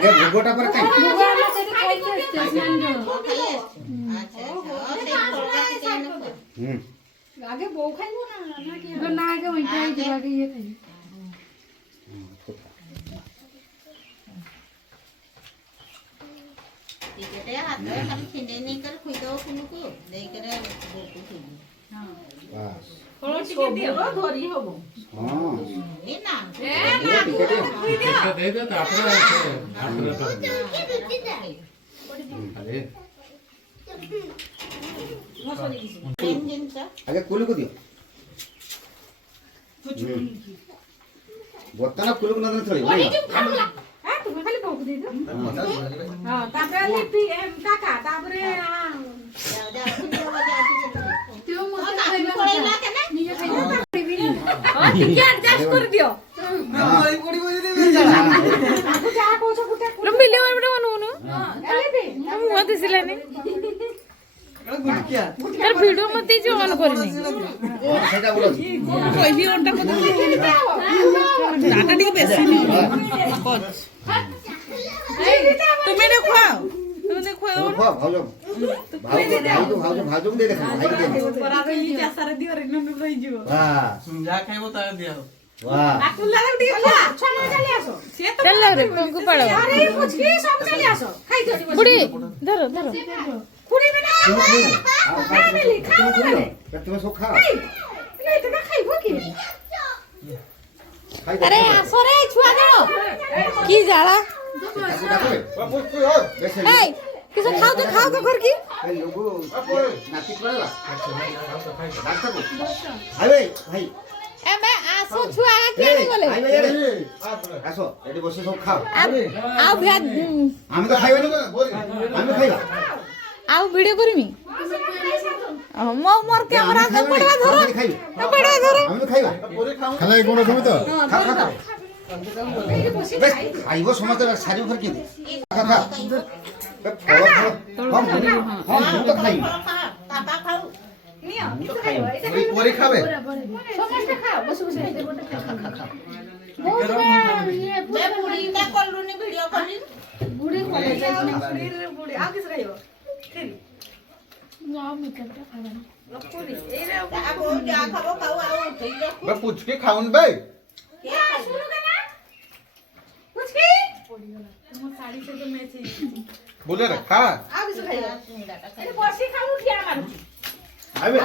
আগে ভোগটা পরে খাই ভোগ আমরা সেটি খাইতে আসছে স্নান জল আচ্ছা সেই ফলটা কেটে এনে হুম আগে বউ খাইবো না নাকি না আগে ওইটাই দিব আগে ইয়ে খাই টিকেটে হাতে খালি খিনে নেই করে খুই দাও কুনুকু দেই করে বউকু খুই বাস ফল টিকে দিও ধরি হব হ্যাঁ এ না টিকেট টিকেটটা দিয়ে দে তারপরে হাতটা তো আরে মেন জিনিস আগে কুলুকু দিও বর্তনা কুলুকু না দিলে থই হ্যাঁ তুমি খালি বউকে দিয়ে দাও হ্যাঁ তারপরে লিপি কাকা তারপরে যাও যাও খুঁজে বাজা টিকেট তুই মতে না খাইবা করে না কেন নিজে খাইবা পারবি না হ্যাঁ টিকে অ্যাডজাস্ট করে দিও আপু যা কইছো পুতে লম্বিলে মারবে অনু এলেবি আমি মতে ছিলানি তার ভিডিও মতে যে অন করিনি সেটা বলো ওই ভিডিওটা কত ডাটা টিকে বেশি নি তুমি না খাও তুমি না খাও খাও ভালো ভালো ভালো দে দেখো ভাই দে পরার ই চাসারে দিও রে নুনু লই জিও বাহ যা খাইবো তা দিও বাহ আকুল লাগা দিও ছমা চলে আসো সে তো চল রে টঙ্কু পাড়ো আরে মুচকি সব চলে আসো খাই দিও বুড়ি ধরো ধরো কুড়ি মিনিট তুমি সব খাও নাই তো খাইবো কি খাই আরে আসো রে ছুয়া দাও কি জ্বালা এই কিছু খাও তো ঘর কি এই লোগো নাতি পড়লা ডাক্তার ভাই ভাই এমে আসো ছুয়া কি আনি বলে ভাই ভাই আসো এটি বসে সব খাও আও ভাত আমি তো খাইব না আমি খাইবা আও ভিডিও করিমি মোর ক্যামেরা তো পড়বা ধরো পড়বা ধরো আমি খাইবা খালাই কোন তুমি তো খা খা খা খাইব সমাজে সারি ঘর কি খা খা हम तो खाई কাকা খাও পরে খাবে সমস্ত খাও বসে বসে খাইতে বসে খা বে পুরিটা করলুনি ভিডিও করি বুড়ি করে বুড়ি আ কিছু খাইও যাও মিটারটা খাবে না পুরি এই রে আবো যা খাবো খাও আর উঠেই দেখো বে পুচকে খাউন বে কে খাইবে শুনো কেনা মুচকি তোমার শাড়ি থেকে ম্যাচ बोले रे खा আ কিছু খাইও বসে খাও উঠিয়া মারু আইবে